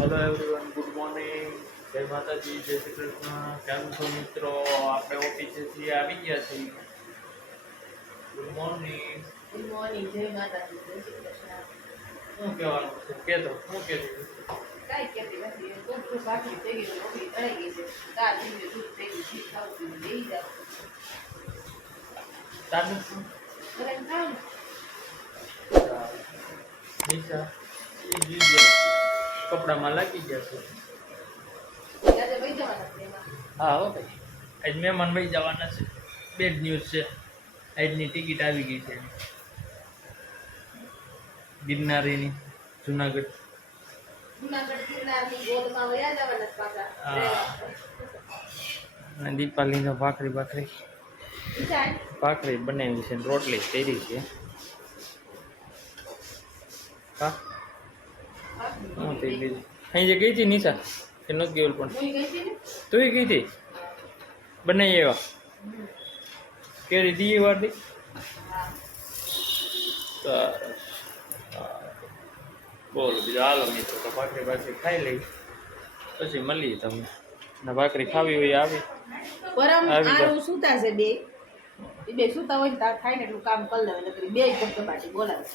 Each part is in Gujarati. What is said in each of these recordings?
હેલો એવરીવન, ગુડ મોર્નિંગ, જય માતાજી, જય શ્રી કૃષ્ણ. કેમ છો મિત્રો? આપણે ઓફિસેથી આવી ગયા છીએ. Good morning. ગુડ મોર્નિંગ, જય માતાજી, જય શ્રી કૃષ્ણ. શું કહેવાનું છે? કહેતો શું કહેતી? કાંઈ કહેતી નથી. દૂધ બાકી થઈ ગયું, રોટલી તળાઈ ગઈ છે. દાળ થઈ ગયું, દૂધ થઈ ગયું, ઘી ખાવું લઈ જાવ. તારું શું? બધાને ખાવ ને. નિશા એ જીવ કપડામાં લાગી ગયા છે. આજે વહી જવાના છે એમાં. હા હો ભાઈ, આજ મહેમાન વહી જવાના છે. બેડ ન્યૂઝ છે. આજની ટિકિટ આવી ગઈ છે ગિરનારીની, જુનાગઢ. જૂનાગઢ ગિરનારની ગોદમાં વયા જવાના છે પાછા. હા. અને દીપાલીનો ભાખરી વિચાર ભાખરી બનાવી છે ને રોટલી કરી છે. હા શું થઈ ગઈ? અહીં જે ગઈ હતી નિશા કે નથી ગયેલ? પણ હું ગઈ હતી ને. તું ગઈ હતી બનાવી એવા કેરી દી વાર દી. હા. સરસ. બોલો બીજું હાલો મિત્રો, તો ભાખરી ખાઈ લઈ પછી મળીએ તમને. ને ભાખરી ખાવી હોય આવી પરમ આવી જાઓ. આરું સુતા છે બે. એ બે સુતા હોય ને તાર ખાઈ ને એટલું કામ કરી લેવાય. નકરી બે ગપ્પા બાટી બોલાવે.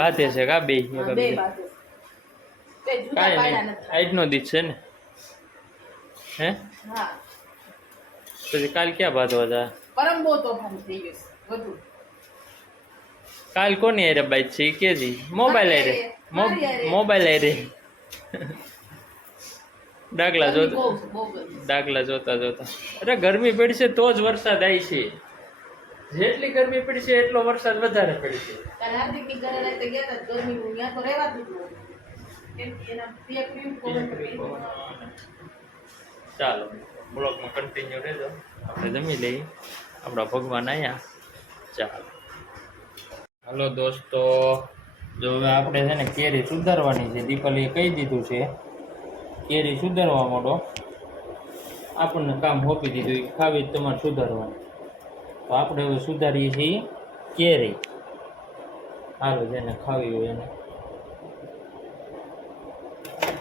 બાતે છે કા બે હા, બે બાજુ. તે જૂતા કાંઈ પાડ્યા નહીં, નથી. આજનો દીધ છે ને. હે હા. પછી કાલ ક્યાં બાંધવા જા? પરમ બહુ તોફાન થઈ ગયું છે વધુ. કાલ કોની અરે બાઈક છે એ કેજી? મોબાઈલ અરે મારી હારે. મોબાઈલ અરે ડાગલા ગરમી જોતા બહુ છે, બહુ ગરમી છે. ડાગલા જોતા જોતા. અરે ગરમી પડશે તો જ વરસાદ આવી છે. જેટલી ગરમી પડશે એટલો વરસાદ વધારે પડશે. કાલ હાર્દિકની ઘરે રાતે ગયા તા, ગરમીનું ત્યાં તો રહેવાતું જ નહોતું. કેમ કે એના ફેફડું પવન પડી. ચાલો બ્લોગમાં કન્ટિન્યુ રહેજો. આપણે જમી લઈએ. આપણા ભગવાન અહીંયા. ચાલો હલો દોસ્તો, જો હવે આપણે છે ને કેરી સુધારવાની છે. દીપાલીએ કહી દીધું છે કેરી સુધારવા માંડો. આપણને કામ સોંપી દીધું ખાવી જ તમારે સુધારવાની. તો આપણે હવે સુધારીએ છીએ કેરી. સારું જેને ખાવી હોય એને.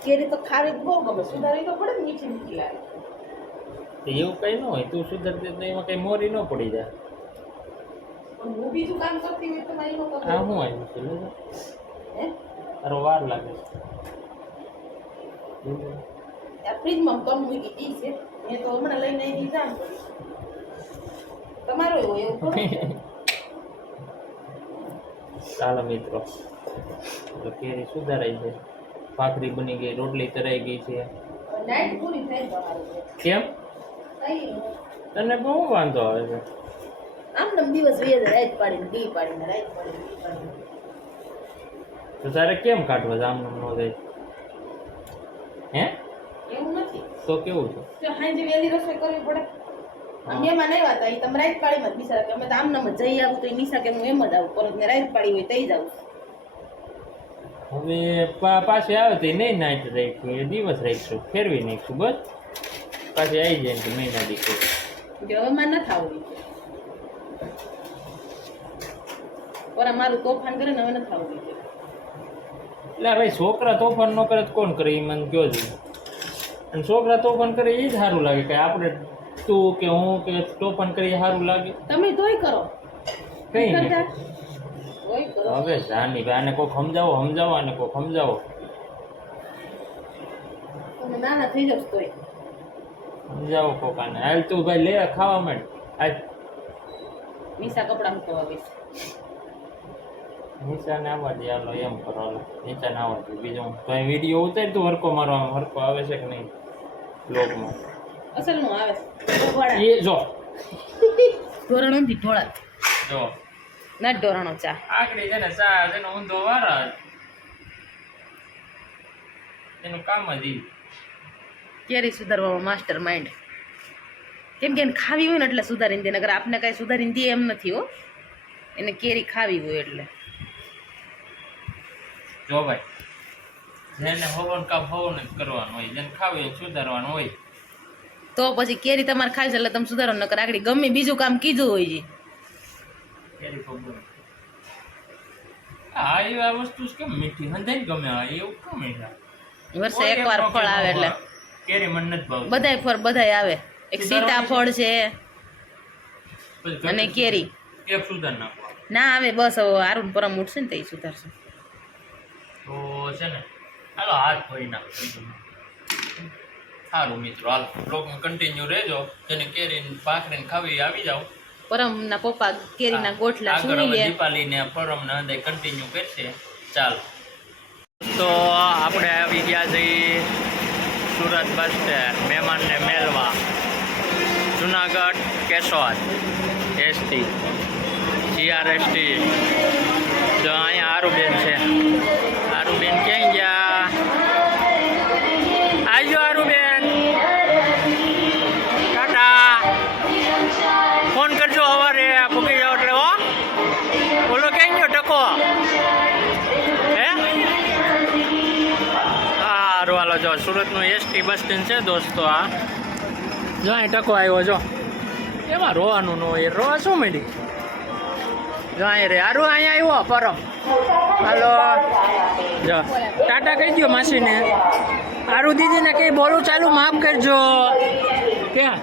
કેરી તો ખાવી જ બહુ ગમે. સુધારવી તો પડે ને, મીઠી મીઠી લાગે. તો એવું કંઈ ન હોય, તું સુધારતી તો એમાં કંઈ મોરી ન પડી જાય. પણ હું બીજું કામ કરતી હોય તો મારી નો આ શું આવ્યું છે લે? હે? તારો વાર લાગે છે. આ ફ્રીજમાં કમ મૂકી દી છે. મેં તો હમણાં લઈને આવી દીધા ને. તમારો હોય એવું ખરું? ચાલો મિત્રો, તો કેરી સુધારાઈ છે, ભાખરી બની ગઈ, રોટલી તરાઈ ગઈ છે. નાઈટ પૂરી થઈ તમારી. કેમ થઈ તને બહુ વાંધો આવે છે? આમ નમ દિવસ વે રાત પાડીને દી પાડીને રાત પાડીને દી પાડીને. તો તારે કેમ કાઢવા છે? આમ ન જાય હે? એવું નથી તો કેવું છે? તો હાંજે વેલી રસોઈ કરવી પડે. હા. અમે એમાં નહીં વાતા તમે રાત પાડીમાં જ બિચારા કે અમે તો આમ નમ જ જઈ આવું તો એ નિશા કે હું એમ જ આવું પરત ને રાત પાડી હોય તઈ જાઉં. હવે પાછી આવે તો નહીં નાઈટ રાખીશું, એ દિવસ રાખીશું, ફેરવી નાખીશું બસ. પાછી આવી જાય ને તો મહિના દીકરી. કે હવે માં નથી આવડી. ઓરા મારું તોફાન કરે ને હવે નથી આવડી. એટલે ભાઈ છોકરા તોફાન ન કરે તો કોણ કરે એ મને કહો છો. અને છોકરા તોફાન કરે એ જ સારું લાગે. કે આપણે તું કે હું કે તોફાન કરીએ સારું લાગે? તમે તોય કરો કઈ નહીં. કરતા? તોય કરો. હવે જાની ભાઈ આને કોઈક સમજાવો આને કોઈક સમજાવો. તમે નાના થઈ જાવ તોય. સમજાવો કોક આને. હાલ તું ભાઈ લે ખાવા માંડ. આજ નિશા કપડા મૂકવા ગઈ. નીચાને આવવા દે. હાલો એમ કરો, હાલો નીચાને આવવા દે. બીજું તો અહીં વિડીયો ઉતાર તું હરકો મારો. આમ હરકો આવે છે કે નહીં બ્લોગમાં? અસલ નું આવે છે. એ જો ધોરણો થી ઢોળા જો ના ઢોરણો ચા આકડી છે ને ચા જેનો ઊંધો વારા એનું કામ જ ઈ. કેરી સુધારવામાં માસ્ટર માઇન્ડ. કેમ કે એને ખાવી હોય ને એટલે સુધારીને દે. નકર આપને કાંઈ સુધારીને દે એમ નથી હો. એને કેરી ખાવી હોય એટલે. જો ભાઈ, જેને હોવાનું કામ હોવાનું જ કરવાનું હોય, જેને ખાવી હોય સુધારવાનું હોય. તો પછી કેરી તમારે ખાવી છે એટલે તમે સુધારો. નકર આગળ ગમે બીજું કામ કીધું હોય છે. કેરી ખબર હા એ આ વસ્તુ કેમ મીઠી હંધાઈ ગમે. હા એવું કેમ મીઠા વર્ષે એકવાર ફળ આવે એટલે કેરી મને નથી ભાવતી. બધાય ફળ બધાય આવે. એક સીતાફળ છે પછી અને કેરી. એક સુધાર નાખવા ના આવે બસ હવે આરું પરમ ઉઠશે ને તો એ સુધારશે. તો છે ને હાલો હાથ ધોઈ નાખો. સારું મિત્રો હાલ બ્લોગમાં કન્ટિન્યુ રહેજો. જેને કેરી ભાખરીને ખાવી આવી જાઓ. પરમના પપ્પા કેરીના ગોઠલા આગળ સુની હવે લે. દીપાલીને પરમને અંદર કન્ટિન્યુ કરશે. ચાલો તો આપણે આવી ગયા છીએ સુરત બસ સ્ટેન્ડ મહેમાનને મેળવા. જુનાગઢ કેશોદ એસટી જીઆરએસટી. જો અહીંયા આરુબેન છે. આરુબેન ક્યાં ગયા? આવજો આરુબેન. ટાટા. ફોન કરજો સવારે પૂકી જાઓ એટલે હો. બોલો ક્યાં ગયો ટકો? હે સારું હાલો. જો સુરતનું એસટી બસ સ્ટેન્ડ છે દોસ્તો. આ જો અહીં ટકો આવ્યો. જો એમાં રોવાનું ન હોય. રોવા શું મળી? જો અહીં રે હારું અહીંયા આવ્યો પરમ. હાલો જો ટાટા કહી દો માસીને. હારું દીદીને કંઈ બોલું ચાલુ માફ કરજો. ક્યાં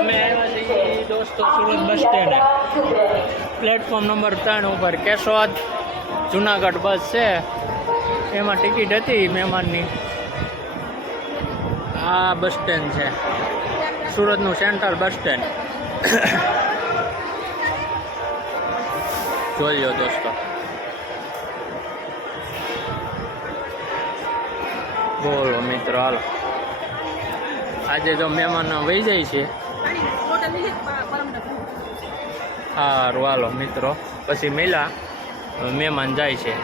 અમે આવ્યા છીએ દોસ્તો Surat bus stand platform number 3 ઉપર. કેશોદ જુનાગઢ બસ છે. એમાં ટિકિટ હતી મહેમાનની. આ બસ સ્ટેન્ડ છે સુરતનું સેન્ટ્રલ બસ સ્ટેન્ડ. જોઈ લો દોસ્તો. બોલો મિત્રો હાલો. આજે જો મહેમાન વહી જાય છે. સારું હાલો મિત્રો પછી મેલા મહેમાન જાય છે.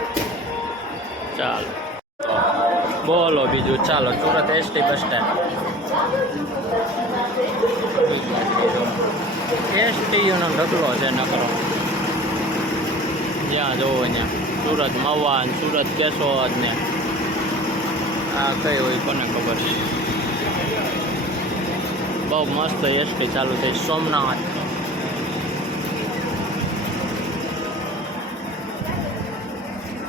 ચાલો બોલો બીજું. ચાલો સુરત એસટી બસ સ્ટેન્ડ. એસટીયુનો ઢગલો છે નકરો. જ્યાં જોવો ત્યાં સુરત મવા ને સુરત કેશોદ ને આ કઈ હોય કોને ખબર છે. બહુ મસ્ત એસટી ચાલુ થઈ. સોમનાથ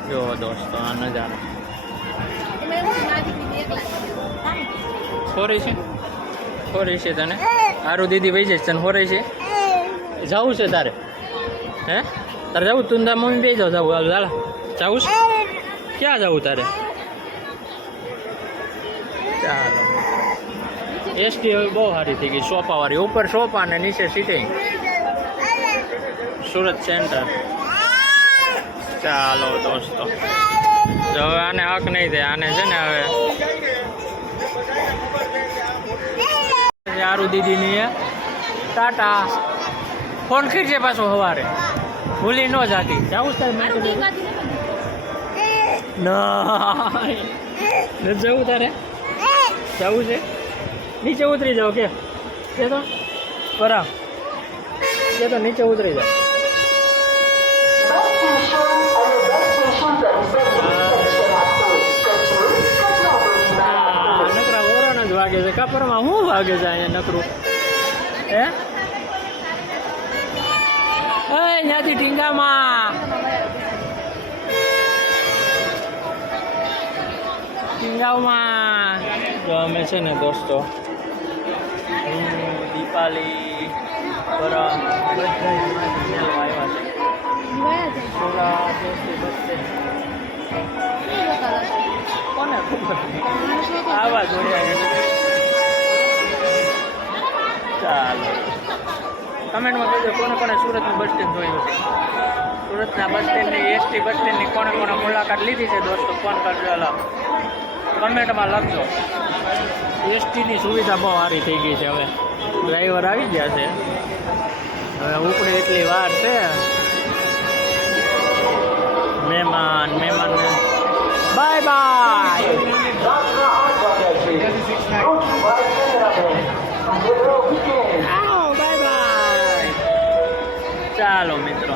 જો દોસ્તો આ નજારો. ખોરી છે ખોરી છે તને. હારું દીદી વહી જઈશ તને ખોરી છે. જવું છે તારે? હે તારે જવું? તું તાર મમ્મી બે જાવ. જવું હાલ હાલ જવું છે? ક્યાં જવું તારે? ચાલો એસટી હવે બહુ સારી થઈ ગઈ. સોફાવાળી. ઉપર સોફા ને નીચે સીટિંગ. સુરત સેન્ટર. ચાલો દોસ્તો જો હવે આને હક નહીં દે. આને છે ને હવે સારું દીદીની ટાટા. ફોન કરજે પાછો સવારે. ભૂલી ન જાતી. જવું તારે ના જવું તારે? જવું છે? નીચે ઉતરી જાઓ કે તો બરાબર કે તો નીચે ઉતરી જાઓ. નકરા ઓરણ જ વાગે છે. કાપરમાં શું વાગે છે અહીંયા નકરું? હે ત્યાંથી ટીંગામાં ટીંગાવમાં તો અમે છે ને દોસ્તો દીપાલી પરમ બધા આવ્યા છે. કોને આવા જોડ્યા. ચાલો કમેન્ટમાં કહેજો કોને કોને સુરતનું બસ સ્ટેન્ડ જોયું છે. સુરતના બસ સ્ટેન્ડની એસટી બસ સ્ટેન્ડની કોને કોને મુલાકાત લીધી છે દોસ્તો ફોન કરજો. અલગ કમેન્ટમાં લખજો. એસટીની સુવિધા બહુ સારી થઈ ગઈ છે. હવે ડ્રાઈવર આવી ગયા છે. હવે ઉપડે એટલી વાર છે. મહેમાન બાય બાય. Bye bye. ચાલો મિત્રો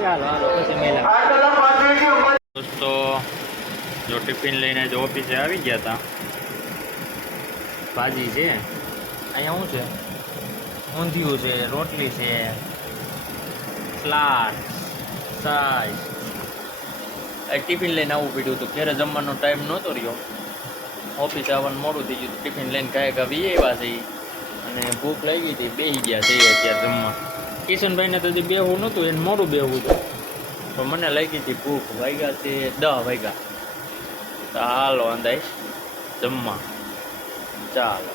ચાલો હાલો પછી મેલા. દોસ્તો જો ટિફિન લઈને જો ઓફિસે આવી ગયા હતા. ભાજી છે અહીંયા. શું છે? ઊંધિયું છે, રોટલી છે, સલાડ, છાશ. ટિફિન લઈને આવવું પડ્યું હતું, ઘરે જમવાનો ટાઈમ નહોતો રહ્યો, ઓફિસે આવવાનું મોડું થઈ ગયું, ટિફિન લઈને કાંઈ કાવી એવા છે અને ભૂખ લાગી હતી, બેસી ગયા છે અત્યારે જમવા. કિશનભાઈને તો જે બેહવું નહોતું, એને મોડું બેહવું હતું, તો મને લાગી હતી ભૂખ. વાગ્યા છે 10 વાગ્યા. તો હાલો અંદાજ જમવા ચાલો.